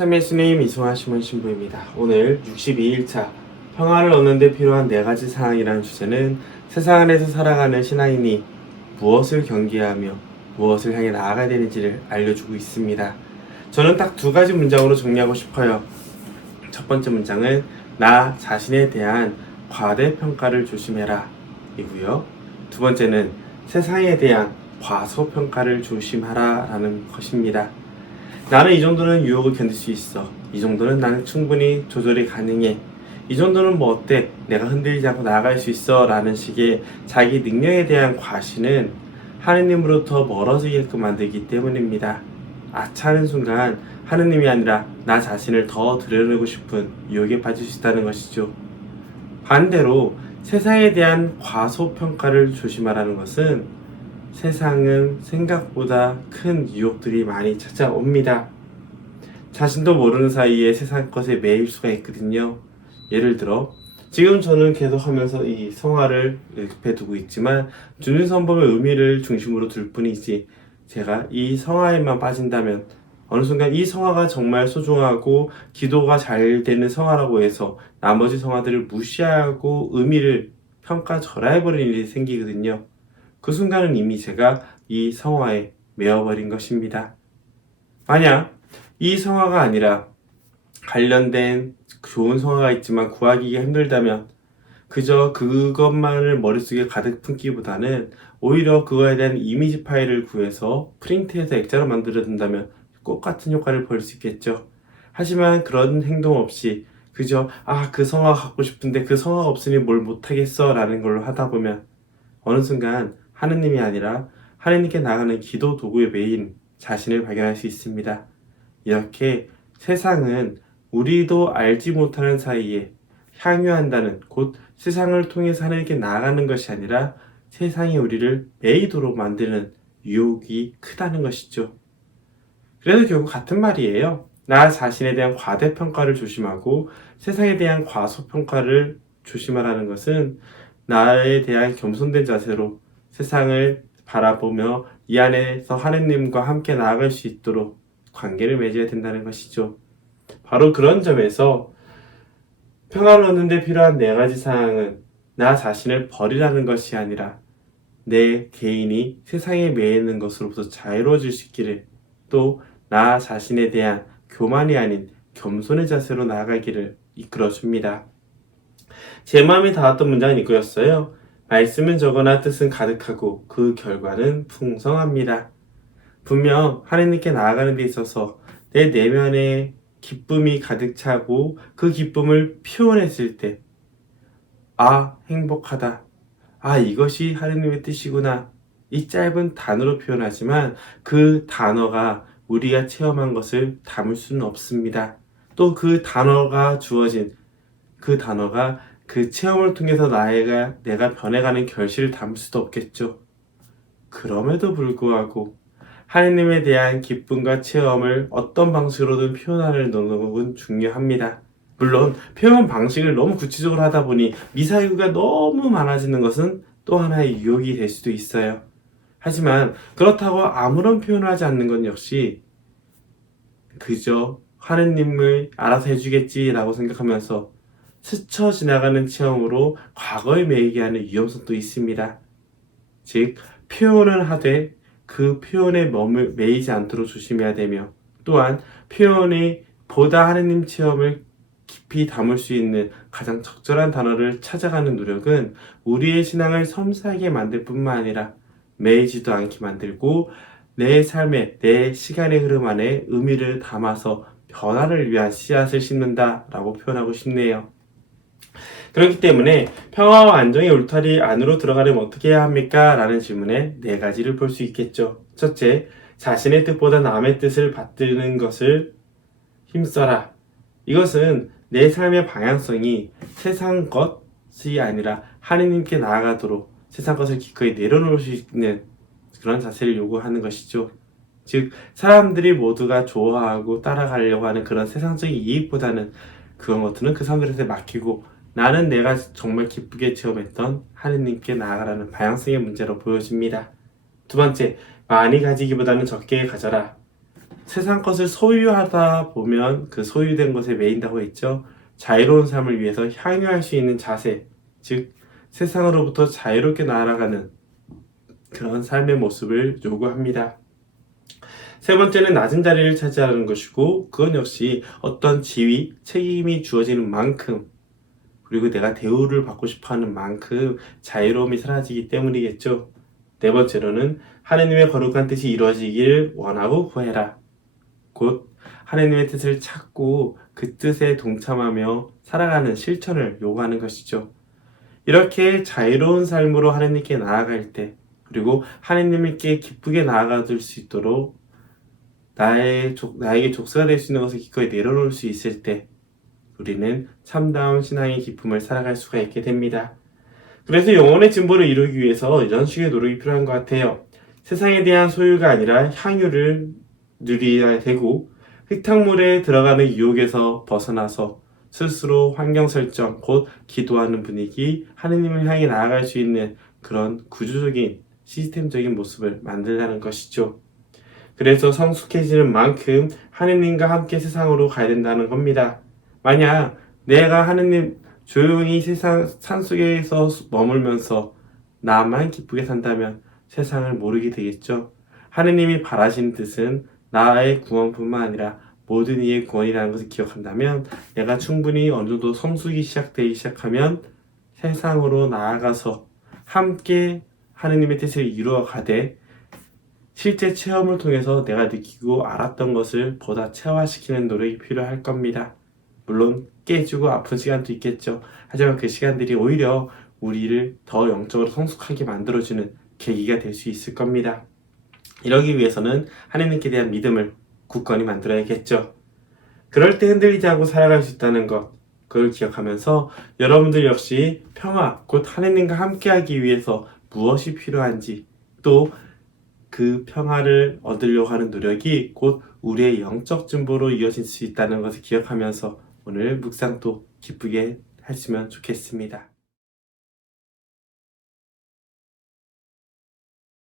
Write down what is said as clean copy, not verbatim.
참예수님 이승환 시몬 신부입니다. 오늘 62일차 평화를 얻는 데 필요한 4가지 사항이라는 주제는 세상 안에서 살아가는 신앙인이 무엇을 경계하며 무엇을 향해 나아가야 되는지를 알려주고 있습니다. 저는 딱 2가지 문장으로 정리하고 싶어요. 첫 번째 문장은 나 자신에 대한 과대평가를 조심해라 이고요. 두 번째는 세상에 대한 과소평가를 조심하라 라는 것입니다. 나는 이 정도는 유혹을 견딜 수 있어. 이 정도는 나는 충분히 조절이 가능해. 이 정도는 뭐 어때? 내가 흔들리지 않고 나아갈 수 있어. 라는 식의 자기 능력에 대한 과시는 하느님으로부터 멀어지게끔 만들기 때문입니다. 아차하는 순간 하느님이 아니라 나 자신을 더 드러내고 싶은 유혹에 빠질 수 있다는 것이죠. 반대로 세상에 대한 과소평가를 조심하라는 것은 세상은 생각보다 큰 유혹들이 많이 찾아옵니다. 자신도 모르는 사이에 세상 것에 매일 수가 있거든요. 예를 들어 지금 저는 계속하면서 이 성화를 옆에 두고 있지만 준윤선범의 의미를 중심으로 둘 뿐이지 제가 이 성화에만 빠진다면 어느 순간 이 성화가 정말 소중하고 기도가 잘 되는 성화라고 해서 나머지 성화들을 무시하고 의미를 평가절하해버리는 일이 생기거든요. 그 순간은 이미 제가 이 성화에 매어버린 것입니다. 만약 이 성화가 아니라 관련된 좋은 성화가 있지만 구하기가 힘들다면 그저 그것만을 머릿속에 가득 품기보다는 오히려 그거에 대한 이미지 파일을 구해서 프린트해서 액자로 만들어 둔다면 똑같은 효과를 볼 수 있겠죠. 하지만 그런 행동 없이 그저 그 성화가 갖고 싶은데 그 성화가 없으니 뭘 못하겠어 라는 걸로 하다 보면 어느 순간 하느님이 아니라 하느님께 나가는 기도 도구에 매인 자신을 발견할 수 있습니다. 이렇게 세상은 우리도 알지 못하는 사이에 향유한다는 곧 세상을 통해서 하느님께 나아가는 것이 아니라 세상이 우리를 매이도록 만드는 유혹이 크다는 것이죠. 그래서 결국 같은 말이에요. 나 자신에 대한 과대평가를 조심하고 세상에 대한 과소평가를 조심하라는 것은 나에 대한 겸손된 자세로 세상을 바라보며 이 안에서 하느님과 함께 나아갈 수 있도록 관계를 맺어야 된다는 것이죠. 바로 그런 점에서 평화를 얻는 데 필요한 4가지 사항은 나 자신을 버리라는 것이 아니라 내 개인이 세상에 매이는 것으로부터 자유로워질 수 있기를, 또 나 자신에 대한 교만이 아닌 겸손의 자세로 나아가기를 이끌어줍니다. 제 마음이 닿았던 문장은 이거였어요. 말씀은 적으나 뜻은 가득하고 그 결과는 풍성합니다. 분명 하느님께 나아가는 데 있어서 내 내면에 기쁨이 가득 차고 그 기쁨을 표현했을 때 행복하다. 이것이 하느님의 뜻이구나. 이 짧은 단어로 표현하지만 그 단어가 우리가 체험한 것을 담을 수는 없습니다. 또 그 단어가 주어진 그 단어가 그 체험을 통해서 내가 변해가는 결실을 담을 수도 없겠죠. 그럼에도 불구하고 하느님에 대한 기쁨과 체험을 어떤 방식으로든 표현하는 노력은 중요합니다. 물론 표현 방식을 너무 구체적으로 하다 보니 미사유가 너무 많아지는 것은 또 하나의 유혹이 될 수도 있어요. 하지만 그렇다고 아무런 표현을 하지 않는 건 역시 그저 하느님을 알아서 해주겠지라고 생각하면서 스쳐 지나가는 체험으로 과거에 매이게 하는 위험성도 있습니다. 즉 표현을 하되 그 표현에 매이지 않도록 조심해야 되며, 또한 표현이 보다 하느님 체험을 깊이 담을 수 있는 가장 적절한 단어를 찾아가는 노력은 우리의 신앙을 섬세하게 만들 뿐만 아니라 매이지도 않게 만들고 내 삶에 내 시간의 흐름 안에 의미를 담아서 변화를 위한 씨앗을 심는다라고 표현하고 싶네요. 그렇기 때문에 평화와 안정의 울타리 안으로 들어가려면 어떻게 해야 합니까? 라는 질문에 4가지를 볼 수 있겠죠. 첫째, 자신의 뜻보다 남의 뜻을 받드는 것을 힘써라. 이것은 내 삶의 방향성이 세상 것이 아니라 하느님께 나아가도록 세상 것을 기꺼이 내려놓을 수 있는 그런 자세를 요구하는 것이죠. 즉 사람들이 모두가 좋아하고 따라가려고 하는 그런 세상적인 이익보다는 그런 것들은 그 사람들한테 맡기고 나는 내가 정말 기쁘게 체험했던 하느님께 나아가라는 방향성의 문제로 보여집니다. 두 번째, 많이 가지기보다는 적게 가져라. 세상 것을 소유하다 보면 그 소유된 것에 매인다고 했죠. 자유로운 삶을 위해서 향유할 수 있는 자세, 즉 세상으로부터 자유롭게 나아가는 그런 삶의 모습을 요구합니다. 세 번째는 낮은 자리를 차지하는 것이고, 그건 역시 어떤 지위, 책임이 주어지는 만큼, 그리고 내가 대우를 받고 싶어하는 만큼 자유로움이 사라지기 때문이겠죠. 네 번째로는 하느님의 거룩한 뜻이 이루어지길 원하고 구해라. 곧 하느님의 뜻을 찾고 그 뜻에 동참하며 살아가는 실천을 요구하는 것이죠. 이렇게 자유로운 삶으로 하느님께 나아갈 때, 그리고 하느님께 기쁘게 나아가줄 수 있도록 나에게 족쇄가 될 수 있는 것을 기꺼이 내려놓을 수 있을 때 우리는 참다운 신앙의 기쁨을 살아갈 수가 있게 됩니다. 그래서 영혼의 진보를 이루기 위해서 이런 식의 노력이 필요한 것 같아요. 세상에 대한 소유가 아니라 향유를 누려야 되고, 흙탕물에 들어가는 유혹에서 벗어나서 스스로 환경 설정, 곧 기도하는 분위기, 하느님을 향해 나아갈 수 있는 그런 구조적인 시스템적인 모습을 만들라는 것이죠. 그래서 성숙해지는 만큼 하느님과 함께 세상으로 가야 된다는 겁니다. 만약 내가 하느님 조용히 세상 산속에서 머물면서 나만 기쁘게 산다면 세상을 모르게 되겠죠. 하느님이 바라시는 뜻은 나의 구원뿐만 아니라 모든 이의 구원이라는 것을 기억한다면, 내가 충분히 어느 정도 성숙이 시작되기 시작하면 세상으로 나아가서 함께 하느님의 뜻을 이루어 가되, 실제 체험을 통해서 내가 느끼고 알았던 것을 보다 체화시키는 노력이 필요할 겁니다. 물론 깨지고 아픈 시간도 있겠죠. 하지만 그 시간들이 오히려 우리를 더 영적으로 성숙하게 만들어주는 계기가 될 수 있을 겁니다. 이러기 위해서는 하느님께 대한 믿음을 굳건히 만들어야겠죠. 그럴 때 흔들리지 않고 살아갈 수 있다는 것, 그걸 기억하면서 여러분들 역시 평화, 곧 하느님과 함께하기 위해서 무엇이 필요한지, 또 그 평화를 얻으려고 하는 노력이 곧 우리의 영적 진보로 이어질 수 있다는 것을 기억하면서 오늘 묵상도 기쁘게 하시면 좋겠습니다.